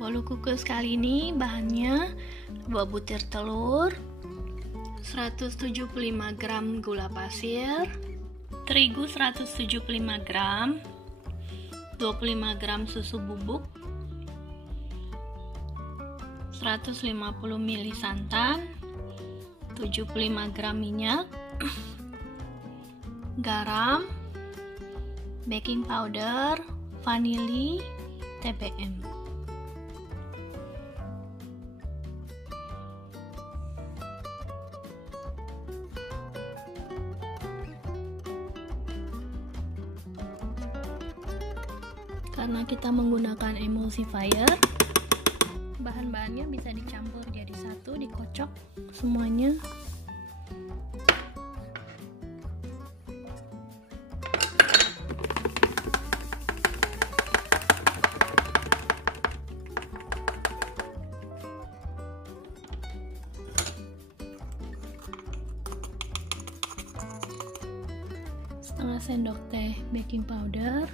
Bolu kukus kali ini bahannya 2 butir telur, 175 gram gula pasir, terigu 175 gram, 25 gram susu bubuk, 150 ml santan, 75 gram minyak, garam, baking powder, vanili, TBM. Karena kita menggunakan emulsifier, bahan-bahannya bisa dicampur jadi satu, dikocok semuanya. Setengah sendok teh baking powder,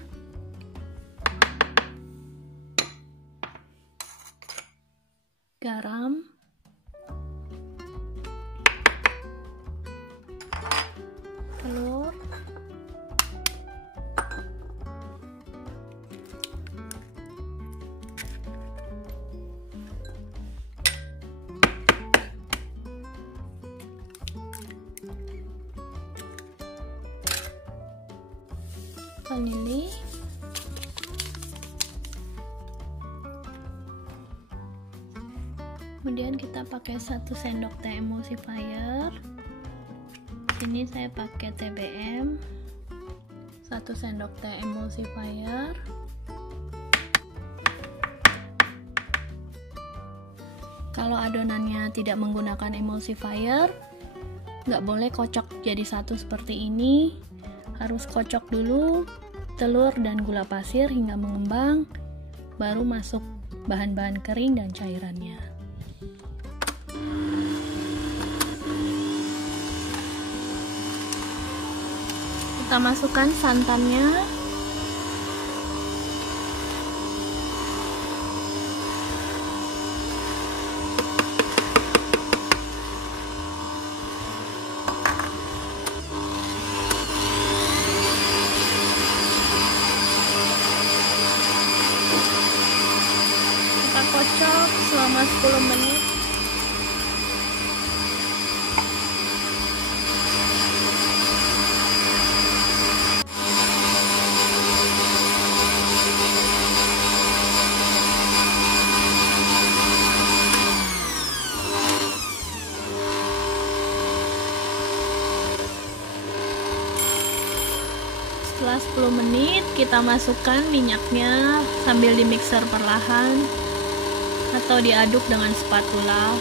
garam, telur, vanili, kemudian kita pakai 1 sendok teh emulsifier. Sini saya pakai TBM, 1 sendok teh emulsifier, kalau adonannya tidak menggunakan emulsifier nggak boleh kocok jadi satu seperti ini, harus kocok dulu telur dan gula pasir hingga mengembang, baru masuk bahan-bahan kering dan cairannya. Kita masukkan santannya, kita kocok selama 10 menit. Setelah 10 menit kita masukkan minyaknya sambil dimixer perlahan atau diaduk dengan spatula.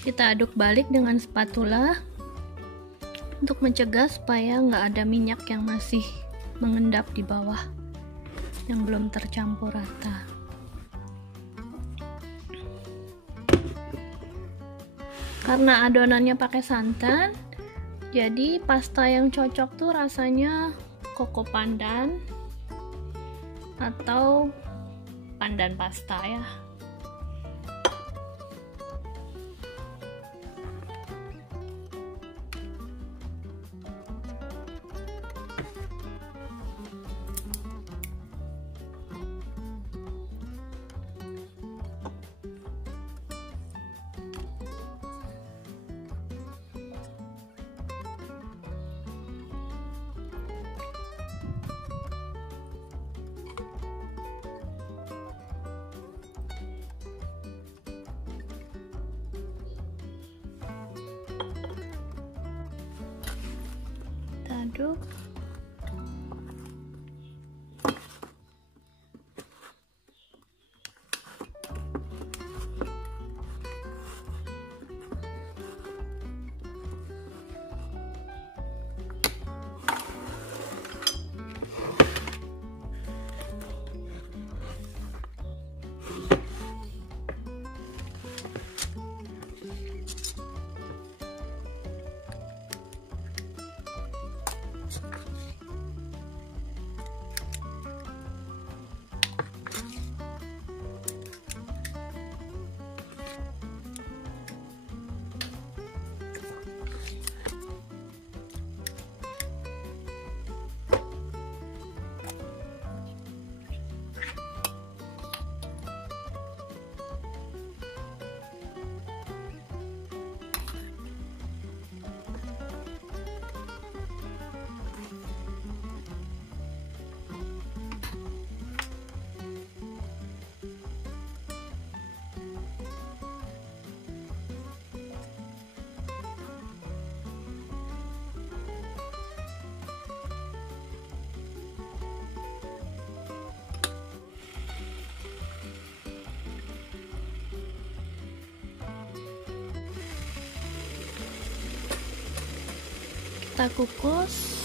Kita aduk balik dengan spatula untuk mencegah supaya nggak ada minyak yang masih mengendap di bawah yang belum tercampur rata. Karena adonannya pakai santan, jadi pasta yang cocok tuh rasanya koko pandan atau pandan pasta ya. aduk. Kita kukus